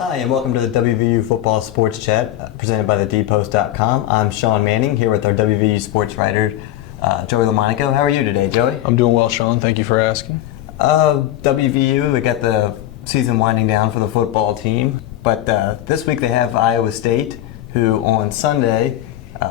Hi, and welcome to the WVU Football Sports Chat presented by thedpost.com. I'm Sean Manning here with our WVU sports writer, Joey LaMonaco. How are you today, Joey? I'm doing well, Sean. Thank you for asking. WVU, we got the season winding down for the football team, but this week they have Iowa State, who on Sunday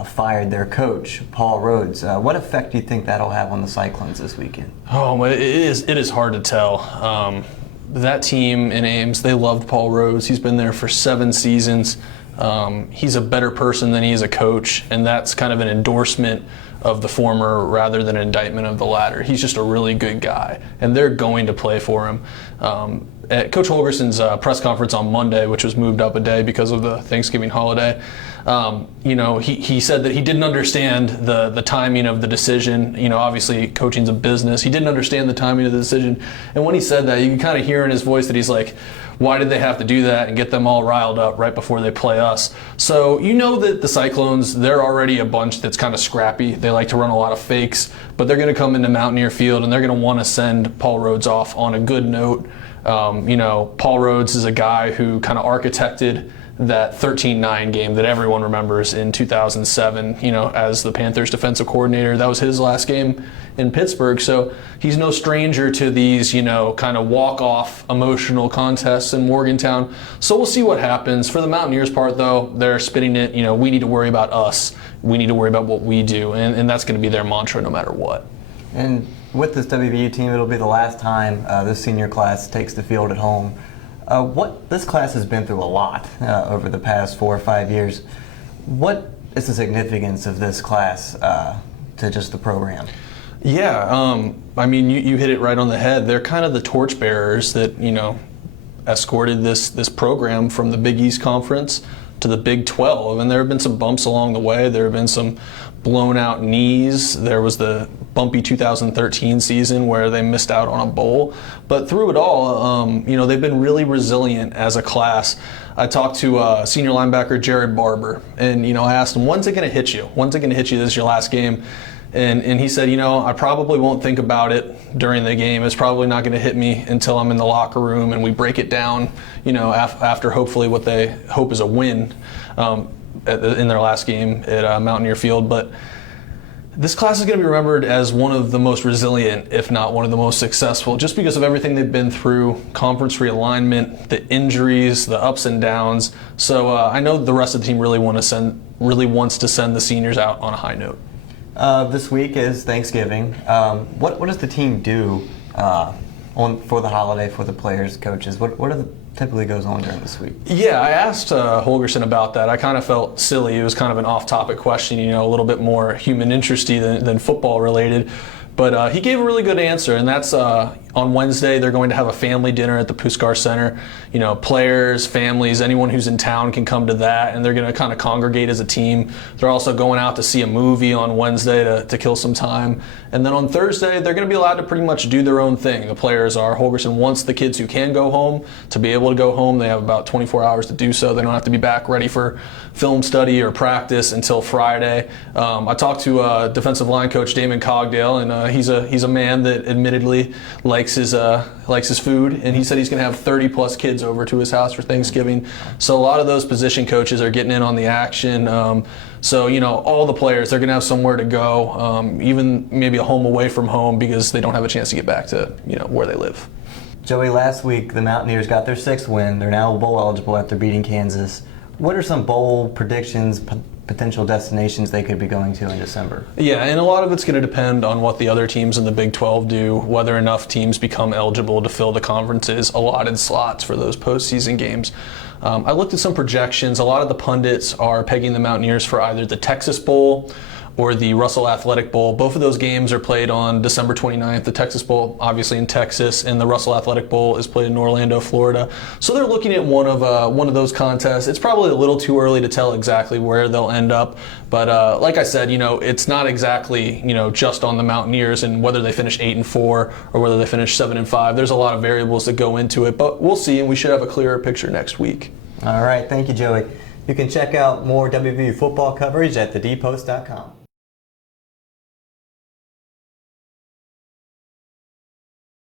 fired their coach, Paul Rhoads. What effect do you think that'll have on the Cyclones this weekend? Oh, it is hard to tell. That team in Ames, they loved Paul Rhoads. He's been there for 7 seasons. He's a better person than he is a coach, and that's kind of an endorsement of the former rather than an indictment of the latter. He's just a really good guy, and they're going to play for him. At Coach Holgerson's press conference on Monday, which was moved up a day because of the Thanksgiving holiday, he said that he didn't understand the timing of the decision. Obviously coaching's a business. He didn't understand the timing of the decision. And when he said that, you can kind of hear in his voice that he's like, why did they have to do that and get them all riled up right before they play us? So that the Cyclones, they're already a bunch that's kind of scrappy. They like to run a lot of fakes, but they're going to come into Mountaineer Field and they're going to want to send Paul Rhoads off on a good note. Paul Rhoads is a guy who kind of architected that 13-9 game that everyone remembers in 2007, as the Panthers defensive coordinator. That was his last game in Pittsburgh. So he's no stranger to these, kind of walk-off emotional contests in Morgantown. So we'll see what happens. For the Mountaineers part, though, they're spinning it, we need to worry about us. We need to worry about what we do. And that's going to be their mantra no matter what. And with this WVU team, it'll be the last time this senior class takes the field at home. This class has been through a lot over the past 4 or 5 years. What is the significance of this class to just the program? Yeah, you hit it right on the head. They're kind of the torchbearers that escorted this program from the Big East Conference to the Big 12, and there have been some bumps along the way. There have been some blown out knees. There was the bumpy 2013 season where they missed out on a bowl. But through it all, they've been really resilient as a class. I talked to senior linebacker Jared Barber, and I asked him, when's it going to hit you? When's it going to hit you? This is your last game. And he said, I probably won't think about it during the game. It's probably not going to hit me until I'm in the locker room and we break it down, after hopefully what they hope is a win in their last game at Mountaineer Field. But this class is going to be remembered as one of the most resilient, if not one of the most successful, just because of everything they've been through, conference realignment, the injuries, the ups and downs. So I know the rest of the team really wants to send the seniors out on a high note. This week is Thanksgiving. What does the team do for the holiday, for the players, coaches? What typically goes on during this week? Yeah, I asked Holgerson about that. I kind of felt silly. It was kind of an off-topic question, a little bit more human interesty than football related. But he gave a really good answer, and that's on Wednesday they're going to have a family dinner at the Puskar Center. Players, families, anyone who's in town can come to that, and they're going to kind of congregate as a team. They're also going out to see a movie on Wednesday to kill some time. And then on Thursday, they're going to be allowed to pretty much do their own thing. The players are. Holgerson wants the kids who can go home to be able to go home. They have about 24 hours to do so. They don't have to be back ready for film study or practice until Friday. I talked to defensive line coach Damon Cogdale, and he's a man that admittedly likes his food, and he said he's going to have 30-plus kids over to his house for Thanksgiving. So a lot of those position coaches are getting in on the action. So all the players, they're going to have somewhere to go, even maybe a home away from home because they don't have a chance to get back to where they live. Joey, last week the Mountaineers got their 6th win. They're now bowl eligible after beating Kansas. What are some bowl predictions, potential destinations they could be going to in December? Yeah, and a lot of it's going to depend on what the other teams in the Big 12 do, whether enough teams become eligible to fill the conference's allotted slots for those postseason games. I looked at some projections. A lot of the pundits are pegging the Mountaineers for either the Texas Bowl or the Russell Athletic Bowl. Both of those games are played on December 29th. The Texas Bowl, obviously in Texas, and the Russell Athletic Bowl is played in Orlando, Florida. So they're looking at one of those contests. It's probably a little too early to tell exactly where they'll end up. But like I said, it's not exactly just on the Mountaineers and whether they finish 8-4 or whether they finish 7-5. There's a lot of variables that go into it, but we'll see, and we should have a clearer picture next week. All right, thank you, Joey. You can check out more WVU football coverage at thedpost.com.